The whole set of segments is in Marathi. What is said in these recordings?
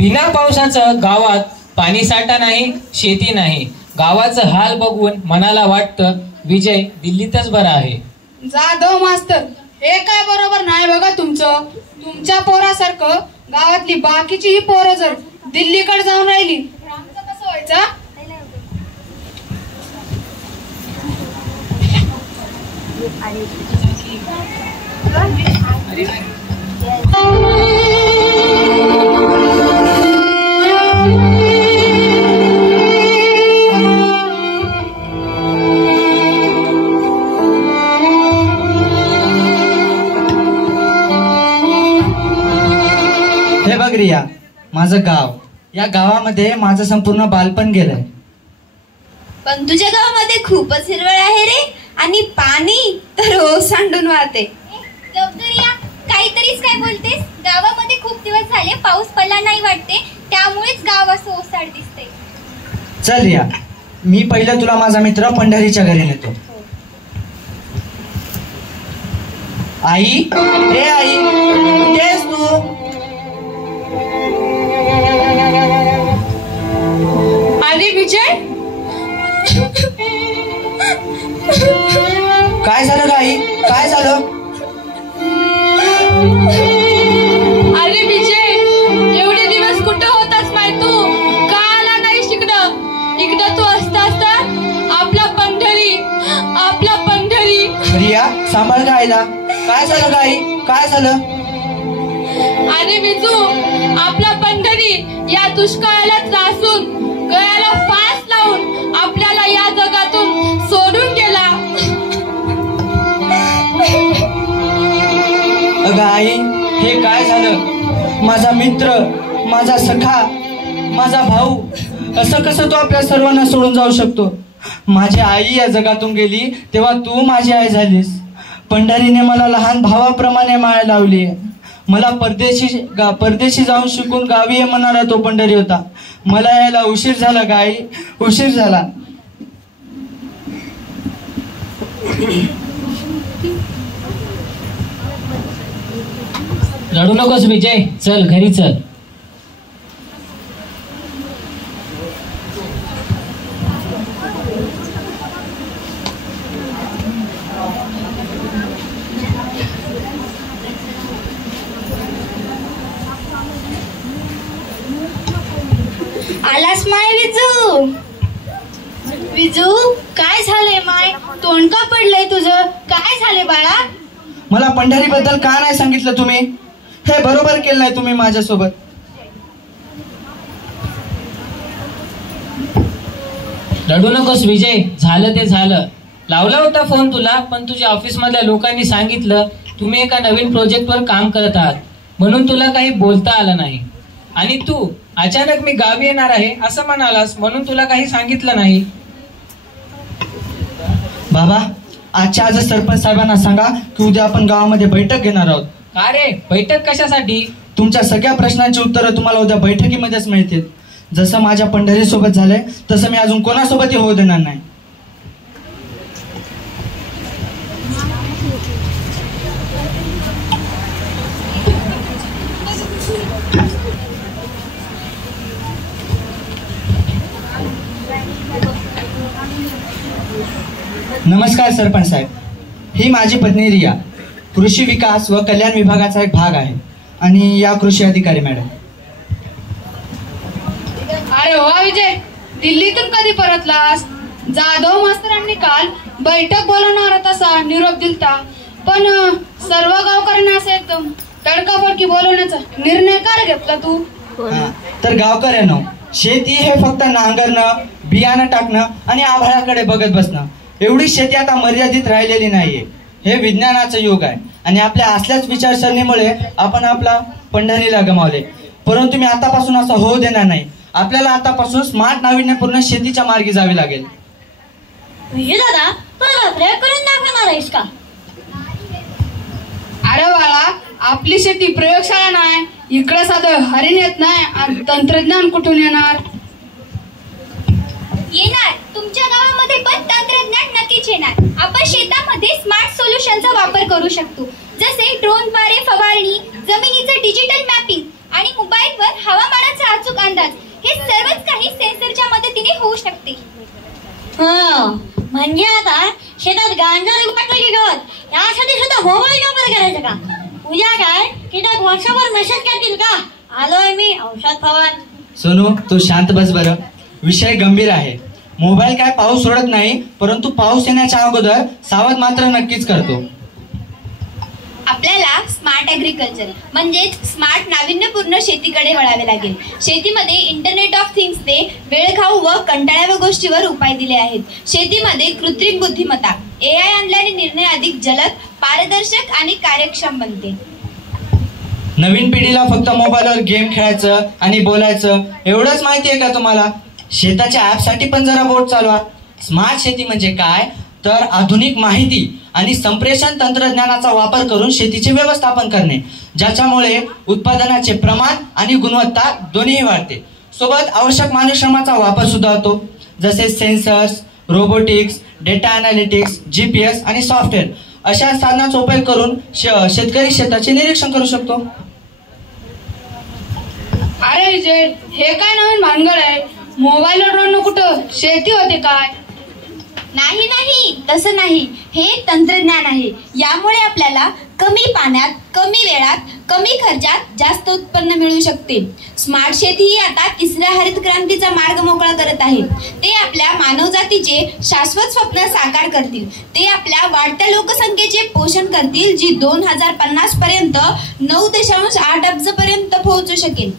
बिना पावसाचं गावात पाणी साठा नाही, शेती नाही. गावाचं हाल बघून मनाला वाटतं विजय दिल्लीतच बरा आहे. जाधव मास्तर, हे काय बरोबर नाही बघा तुमचं. तुमच्या पोरासारखं गावातली बाकीची ही पोरं जर दिल्लीकडे जाऊन राहिली आमचं कसं व्हायचं? हे बघ रिया, माझं गाव. या गावामध्ये माझं संपूर्ण बालपण गेलंय. पण तुझ्या गावामध्ये खूपच हिरवळ आहे रे, आणि पाणी तर ओसांडून वाहते. काहीतरीच काय बोलतेस? गावामध्ये खूप दिवस झाले पाऊस पडला नाही वाटते, त्यामुळेच गाव असं ओसाड दिसते. चल रिया, मी पहिलं तुला माझा मित्र पंढरीच्या घरी नेतो. आई, ए आई, कुठेस तू? अरे विजय, काय झालं ग आई? काय झालं? अरे विजय, एवढे दिवस कुठं होतास माय तू? का आला नाही इकडं? इकडं तू असता आपला पंढरी, आपला पंढरी. रिया, सांभाळ का आईला. काय झालं ग आई? काय झालं? अरे विजू, आपला पंढरी या दुष्काळाला त्रासून गळ्याला फास लावून आपल्याला या जगातून सोडून गेला. अगं आई, हे काय झालं? माझा मित्र, माझा सखा, माझा भाऊ, असं कसं तो आपल्या सर्वांना सोडून जाऊ शकतो? माझी आई या जगातून गेली तेव्हा तू माझी आई झालीस. पंढरीने मला लहान भावाप्रमाणे माया लावली. मला परदेशी जाऊन शिकून गावी ये म्हणणारा तो पंढरी होता. मला यायला उशीर झाला गाई, उशीर झाला. रडू नकोस विजय, चल घरी चल. आलास माय विजू? विजू, काय झालंय माय? तोंड का पडलंय तुझं? काय झाले बाळा? मला पंढरीबद्दल का नाही सांगितलं तुम्ही? हे बरोबर केलं नाही तुम्ही माझ्यासोबत. रडू नकोस विजय, झालं ते झालं. लावला होता फोन तुला, पण तुझ्या ऑफिस मधल्या लोकांनी सांगितलं तुम्ही एका नवीन प्रोजेक्टवर काम करत आहात, म्हणून तुला काही बोलता आलं नाही. आणि तू अचानक मी गावी येणार आहे असं म्हणालास, म्हणून तुला काही सांगितलं नाही. बाबा, आजच्या आज सरपंच साहेबांना सांगा की उद्या आपण गावामध्ये बैठक घेणार आहोत. का रे, बैठक कशासाठी? तुमच्या सगळ्या प्रश्नांची उत्तरं तुम्हाला उद्या बैठकीमध्येच मिळतील. जसं माझ्या पंढरी सोबत झालंय तसं मी अजून कोणासोबतही होऊ देणार नाही. नमस्कार सरपंच साहेब, ही माझी पत्नी रिया, कृषी विकास व कल्याण विभागाचा एक भाग आहे, आणि या कृषी अधिकारी मॅडम. अरे वा विजय, दिल्लीतून कधी परतलास? जाधव मास्तरांनी काल बैठक बोलवणार तसा निरोप दिलता, पण सर्व गावकऱ्यांना असं एकदम तडकाफडकी बोलवण्याचा निर्णय का घेतला तू? तर गावकऱ्यांनो, शेती हे फक्त नांगरणं, बियाणं टाकणं आणि आभाळाकडे बघत बसणं एवढी शेती आता मर्यादित राहिलेली नाहीये. हे विज्ञानाचं युग आहे, आणि आपल्या असल्याच विचारसरणीमुळे आपण आपला पंढरीला गमावले. परंतु मी आतापासून असं होऊ देणार नाही. आपल्याला आतापासून स्मार्ट नाविन्यपूर्ण शेतीच्या मार्गी जावे लागेल. दादा, तू प्रयोग करून दाखवणार आहेस का? अरे बाळा, आपली शेती प्रयोगशाळा नाही. इकडे साधं हरिण येत नाही, तंत्रज्ञान कुठून येणार? येणार. तुमच्या गावामध्ये पण तंत्रज्ञान नक्कीच येणार. आपण शेतामध्ये स्मार्ट सोल्युशनचा वापर करू शकतो, जसे ड्रोनद्वारे फवारणी, जमिनीचं डिजिटल मॅपिंग आणि मोबाईलवर हवामानाचा म्हणजे आता शेतात गांजर वाटलं की गवत यासाठी सुद्धा मोबाईल वापर करायचा का? उद्या काय कीटक वर्षभर मेसेज करतील का आलोय मी औषध फवार? सोनू तू शांत बस बरं. विषय गंभीर आहे. मोबाईल काय पाऊस सोडत नाही, परंतु पाऊस येण्याच्या अगोदर सावध मात्र नक्कीच करतो. आपल्याला स्मार्ट ऍग्रिकल्चर म्हणजेच स्मार्ट नाविन्यपूर्ण शेतीकडे वळावे लागेल. शेतीमध्ये इंटरनेट ऑफ थिंग्सने वेळखाऊ व कंटाळ्याव्या गोष्टीवर उपाय दिले आहेत. शेतीमध्ये कृत्रिम बुद्धिमत्ता AI आणल्याने निर्णय अधिक जलद, पारदर्शक आणि कार्यक्षम बनते. नवीन पिढीला फक्त मोबाईलवर गेम खेळायचं आणि बोलायचं एवढंच माहिती आहे का तुम्हाला? शेताच्या ऍपसाठी पण जरा बोट चालवा. स्मार्ट शेती म्हणजे काय तर आधुनिक माहिती आणि संप्रेषण तंत्रज्ञानाचा वापर करून शेतीचे व्यवस्थापन करणे, ज्याच्यामुळे उत्पादनाचे प्रमाण आणि गुणवत्ता दोन्हीही वाढते. सोबत आवश्यक मानवश्रमाचा वापर सुद्धा होतो, जसे sensors, robotics, data analytics, GPS आणि सॉफ्टवेअर अशा साधनांचा उपयोग करून शेतकरी शेताचे निरीक्षण करू शकतो. अरे विजय, हे काय नवीन भानगड आहे? मोबाईलवर ड्रोन कुठं शेती होते काय? नाही नाही, तसं नाही. हे तंत्रज्ञान आहे. यामुळे आपल्याला कमी पाण्यात, कमी वेळात, कमी खर्चात जास्त उत्पन्न मिळू शकते. स्मार्ट शेती ही आता तिसऱ्या हरित क्रांतीचा मार्ग मोकळा करत आहे. ते आपल्या मानवजातीचे शाश्वत स्वप्न साकार करतील. ते आपल्या वाढत्या लोकसंख्येचे पोषण करतील, जी 2050 पर्यंत 9.8 अब्ज पर्यंत पोहोचू शकेल.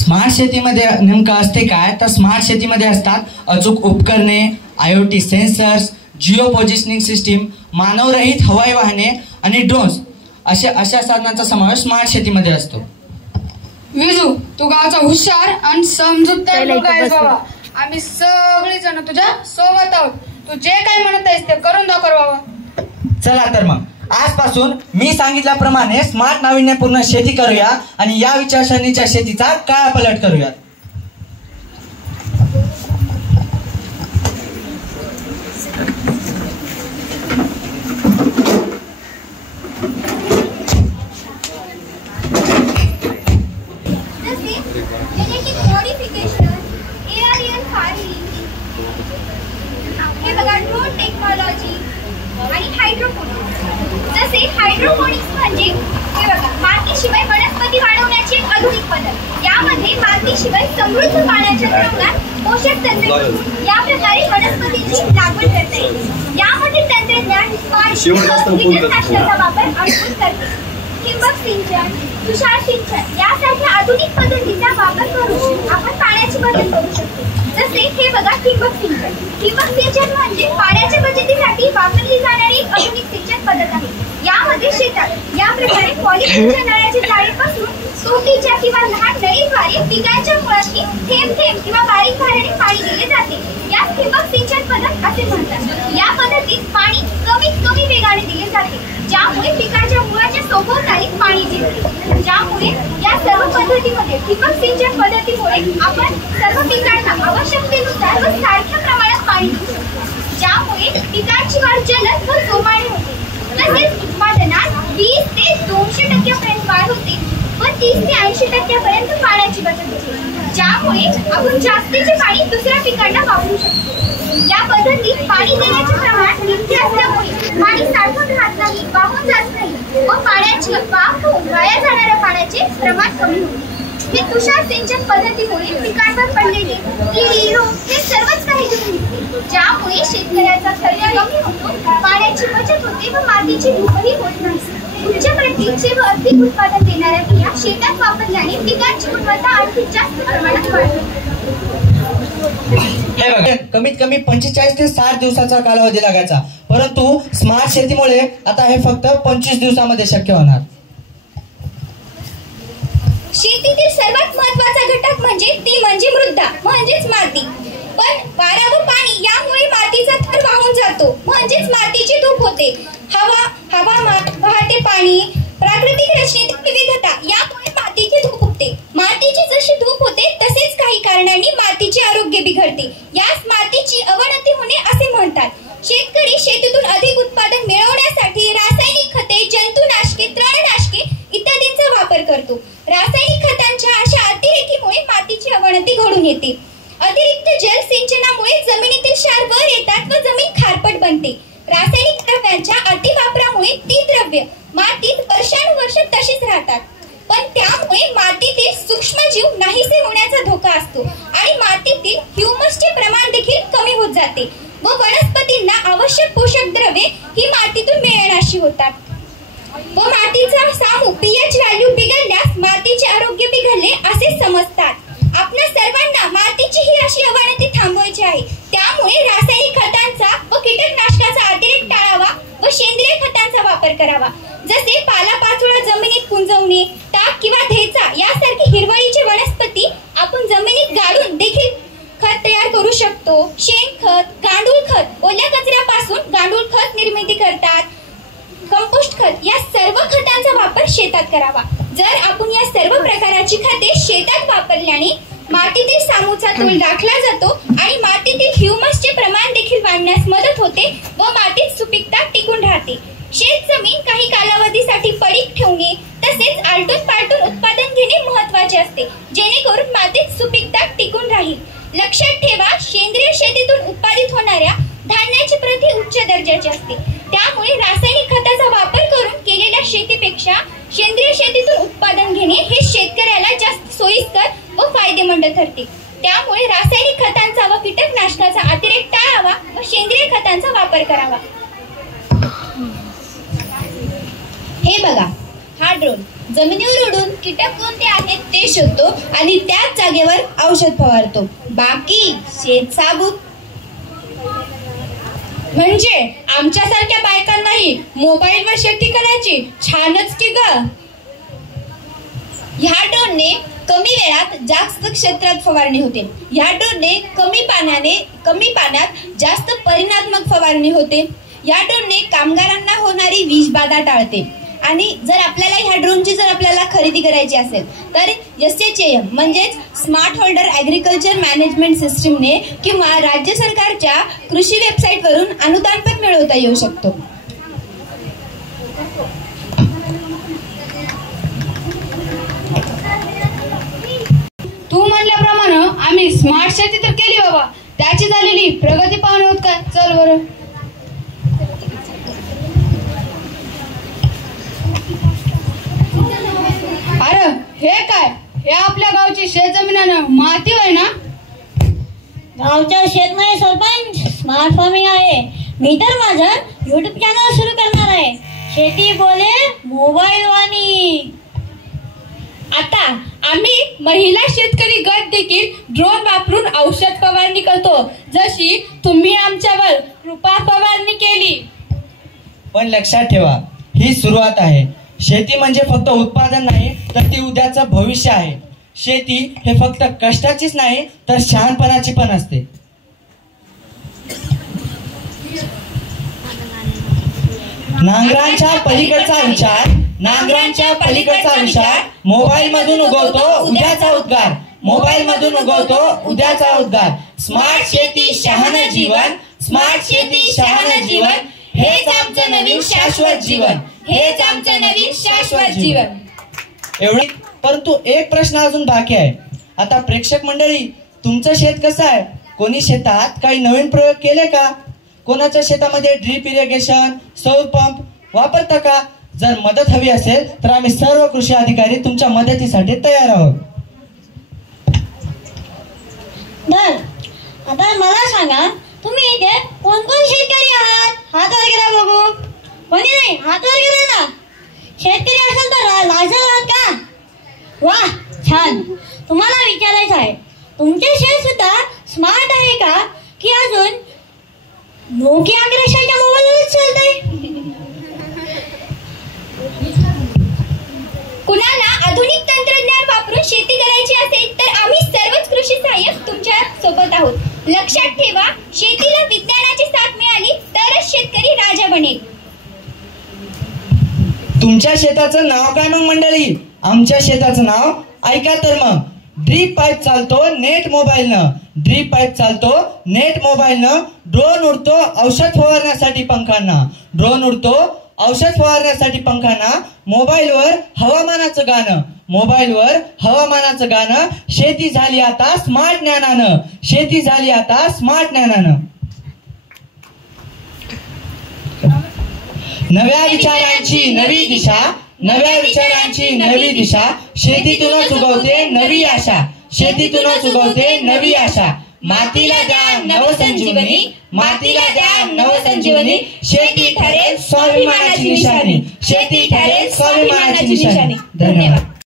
स्मार्ट शेतीमध्ये नेमकं असते काय तर स्मार्ट शेतीमध्ये असतात अचूक उपकरणे, IoT sensors, Jio positioning system, मानवरहित हवाई वाहने आणि ड्रोन्स अशा साधनांचा समावेश स्मार्ट शेतीमध्ये असतो. विजू, तू गावचा हुशार आणि समजूतदार मुलगा आहेस बाबा. आम्ही सगळी जण तुझ्या सोबत आहोत. तू जे काही म्हणत आहेस ते करून दाखव बाबा. चला तर मग आजपासून मी सांगितल्याप्रमाणे स्मार्ट नाविन्यपूर्ण शेती करूया आणि या विचारसरणीच्या शेतीचा कायापालट करूया. हे बघा, ड्रोन टेक्नॉलॉजी आणि हायड्रोपोनिक्स. जसे हायड्रोपोनिक्स म्हणजे हे बघा, मातीशिवाय वनस्पती वाढवण्याची एक आधुनिक पद्धत. यामध्ये मातीशिवाय समृद्ध पाण्याच्या द्रावणात पोषक तत्त्वे या प्रकारे वनस्पतीची लागवड करता येते. यामध्ये तंत्रज्ञान कीटकनाशकाचा वापर अनुकूल करते. ठिबक सिंचन, तुषार सिंचन यासारख्या आधुनिक पद्धतीचा वापर करून आपण पाण्याची बचत करू शकतो. जसे हे बघा, ठिबक सिंचन. ठिबक सिंचन म्हणजे पाण्याच्या बचतीसाठी वापरली जाणारी एक आधुनिक सिंचन पद्धत आहे. यामध्ये शेतात या प्रकारे पॉलिथिनच्या नळ्याच्या जाळीपासून सोटीच्या किंवा लहान नळीद्वारे पिकांच्या मुळाशी थेंब थेंब किंवा बारीक धारेने पाणी दिले जाते. या ठिबक सिंचन पद्धत असे म्हणतात. या पद्धतीत पाणी कमीत कमी वेगाने दिले जाते, ज्यामुळे पिकाच्या मुळाच्या सभोवताली पाणी जिरते. ज्यामुळे या सर्व पद्धतीमध्ये ठिबक सिंचन पद्धतीमुळे आपण सर्व पिकांना आवश्यकतेनुसार व सारख्या प्रमाणात पाणी देऊ शकतो, ज्यामुळे पिकांची वाढ जलद व जोमाने होते. तसेच उत्पादनात 20 ते 200% पर्यंत वाढ होते व 30 ते 80% पर्यंत पाण्याची बचत होते, ज्यामुळे आपण जास्तीचे पाणी दुसऱ्या पिकांना वापरू शकतो. या पद्धतीत पाणी देण्याचे प्रमाण इतके असल्यामुळे पाणी साठवून राहत नाही, वाहून जात नाही व पाण्याची वाफ होऊन वाया जाणाऱ्या पाण्याचे प्रमाण कमी होते. हे तुषार सिंचन पद्धतीमुळे पिकांवर पडलेले किडी, रोग हे सर्वच काही दूर निघते, ज्यामुळे शेतकऱ्याचा खर्च कमी होतो, पाण्याची बचत होते व मातीची धूपही होत नाही. उच्च प्रतीचे व अधिक उत्पादन देणाऱ्या बिया शेतात वापरल्याने पिकांची गुणवत्ता आणखी जास्त प्रमाणात वाढते. हे बघा, कमीत कमी 45 ते 60 दिवसाचा कालावधी लागायचा, परंतु स्मार्ट शेतीमुळे आता हे फक्त 25 दिवसामध्ये शक्य होणार. शेतीतील सर्वात महत्वाचा घटक म्हणजे मृदा म्हणजेच माती. पण वारा व पाणी यामुळे मातीचा थर वाहून जातो, म्हणजेच मातीची धूप होते. हवामान, वाहते पाणी, प्राकृतिक रचनेतील विविधता यामुळे मातीची धूप होते. मातीची जशी धूप होते तसेच काही कारणांनी मातीचे आरोग्य बिघडते. यास मातीची अवनती होणे असे म्हणतात. शेतकरी शेतीतून अधिक उत्पादन मिळवण्यासाठी रासायनिक खते, जंतुनाशके, तणनाशके इत्यादींचा वापर करतो. रासायनिक खतांच्या अशा अतिरेकीमुळे मातीची अवनती घडून येते. अतिरिक्त जलसिंचन सिंचनामुळे जमिनीतील क्षार वर येतात व जमीन खारपट बनते. रासायनिक द्रव्यांच्या अतिवापरामुळे ती द्रव्य मातीत वर्षानुवर्ष तशीच राहतात, पण त्यामुळे मातीतील सूक्ष्मजीव नाहीसे होण्याचा धोका असतो आणि मातीतील ह्युमसचे प्रमाण देखील कमी होत जाते व वनस्पतींना आवश्यक पोषक द्रव्ये ही मातीतून मिळण्याशी होतात व मातीचा सामू पीएच व्हॅल्यू बिघडल्यास मातीचे आरोग्य बिघडले असे समजतात. आपल्या सर्वांना मातीची ही अशी अवनती थांबवायची आहे. त्यामुळे रासायनिक खतांचा व कीटकनाशकाचा अतिरेक टाळावा व सेंद्रिय खतांचा वापर करावा. जसे पालापाचोळा जमिनीत कुंजवणे, ताक किंवा धेचा यासारखी हिरवळीची वनस्पती आपण जमिनीत गाडून देखील खत तयार करू शकतो. शेणखत, गांडूळ खत, ओल्या कचऱ्यापासून गांडूळ खत निर्मिती करतात. कंपोस्ट खत या सर्व खतांचा वापर शेतात करावा. जर आपण या सर्व प्रकारची खते शेतात वापरल्याने मातीतील सामूचा तोल राखला जातो आणि मातीतील ह्युमसचे प्रमाण देखील वाढण्यास मदत होते व मातीत सुपीकता टिकून राहते. शेत जमीन काही कालावधीसाठी पडीक ठेवणे तसेच आलटून पालटून उत्पादन घेणे महत्वाचे असते, जेणेकरून मातीत सुपीकता टिकून राहील. लक्षात ठेवा, सेंद्रिय शेतीतून उत्पादित होणाऱ्या धान्याची प्रती उच्च दर्जाची असते. त्यामुळे रासायनिक खताचा वापर करून केलेल्या शेतीपेक्षा सेंद्रिय शेतीतून उत्पादन घेणे हे शेतकऱ्याला जास्त सोयीस्कर व फायदेमंद ठरते. त्यामुळे रासायनिक खतांचा व कीटकनाशकाचा अतिरेक टाळावा व सेंद्रिय खतांचा वापर करावा. हे बघा, हा ड्रोन जमिनीवर उडून कीटक कोणते आहेत ते शोधतो आणि त्याच जागेवर औषध फवारतो. बाकी शेत साबूत. म्हणजे आमच्यासारख्या बायकांनाही मोबाईलवर शेती करायची छानच की ग. ह्या ड्रोनने कमी वेळात जास्त क्षेत्रात फवारणी होते. ह्या ड्रोनने कमी पाण्यात जास्त परिणात्मक फवारणी होते. या ड्रोनने कामगारांना होणारी विषबाधा टाळते. आणि जर आपल्याला ह्या ड्रोनची आपल्याला खरेदी करायची असेल तर SHAM म्हणजेच स्मार्ट होल्डर ऍग्रिकल्चर मॅनेजमेंट सिस्टीमने किंवा राज्य सरकारच्या कृषी वेबसाईट वरून अनुदान पण मिळवता येऊ शकतो. तू म्हणल्याप्रमाणे आम्ही स्मार्ट शेती तर केली बाबा, त्याची झालेली प्रगती पाहून होत काय. चल बरं. अरे हे काय, हे आपल्या गावची शेत जमीन माती होय ना. गावच्या शेतमध्ये सरपंच स्मार्ट फार्मिंग आहे. मी तर माझं YouTube चॅनल सुरू करणार आहे. शेती बोले मोबाईल वाणी. आता आम्ही महिला शेतकरी गट देखील ड्रोन वापरून औषध फवारणी करतो, जशी तुम्ही आमच्यावर कृपा फवारणी केली. पण लक्षात ठेवा, ही सुरुवात आहे. शेती म्हणजे फक्त उत्पादन नाही तर ती उद्याचं भविष्य आहे. शेती हे फक्त कष्टाचीच नाही तर शहाणपणाची पण असते. नांगरांच्या पलीकडचा विचार, नांगरांच्या पलीकडचा विचार मोबाईल मधून उगवतो उद्याचा उद्गार. मोबाईल मधून उगवतो उद्याचा उद्गार. स्मार्ट शेती शहाणं जीवन, स्मार्ट शेती शहाणं जीवन, हेच आमचं नवीन शाश्वत जीवन, हेच आमचं नवीन शाश्वत जीवन. एवढी. परंतु एक प्रश्न अजून बाकी आहे. आता प्रेक्षक मंडळी, तुमचं शेत कसं आहे? कोणी शेतात काही नवीन प्रयोग केले का? कोणाच्या शेतामध्ये ड्रीप इरिगेशन, सौर पंप वापरता का? जर मदत हवी असेल तर आम्ही सर्व कृषी अधिकारी तुमच्या मदतीसाठी तयार आहोत. आता मला सांगा, तुम्ही इथे कोण कोण शेतकरी आहात? हात वर करा बघू. कोणी नाही, हात वर करा ना. शेतकरी असेल तर लाजल आहात का? वा, छान. तुम्हाला विचारायचं आहे, तुमचे शेत सुद्धा स्मार्ट आहे का की अजून नोकिया 1100च्या मोबाईलवरच चालतंय? कुणाला आधुनिक तंत्रज्ञान वापरून शेती करायची असेल तर आम्ही सर्वच कृषी सहाय्यक तुमच्या सोबत आहोत. लक्षात ठेवा, शेतीला विज्ञानाची साथ मिळाली तरच शेतकरी राजा बनेल. तुमच्या शेताचं नाव काय मग मंडळी? आमच्या शेताचं नाव ऐका तर मग. ड्रीप पाईप चालतो नेट मोबाईलनं, ड्रीप पाईप चालतो नेट मोबाईलनं. ड्रोन उडतो औषध फवारण्यासाठी पंखांना, ड्रोन उडतो औषध फवारण्यासाठी पंखांना. मोबाईलवर हवामानाचं गाणं, मोबाईलवर हवामानाचं गाणं. शेती झाली आता स्मार्ट ज्ञानानं, शेती झाली आता स्मार्ट ज्ञानानं. नव्या विचारांची नवी दिशा, नव्या विचारांची नवी दिशा. शेतीतूनच उगवते नवी आशा, शेतीतूनच उगवते नवी आशा. मातीला द्या नवसंजीवनी, मातीला द्या नवसंजीवनी. शेती ठरेल स्वाभिमानाची निशाणी, शेती ठरेल स्वाभिमानाची निशाणी. धन्यवाद.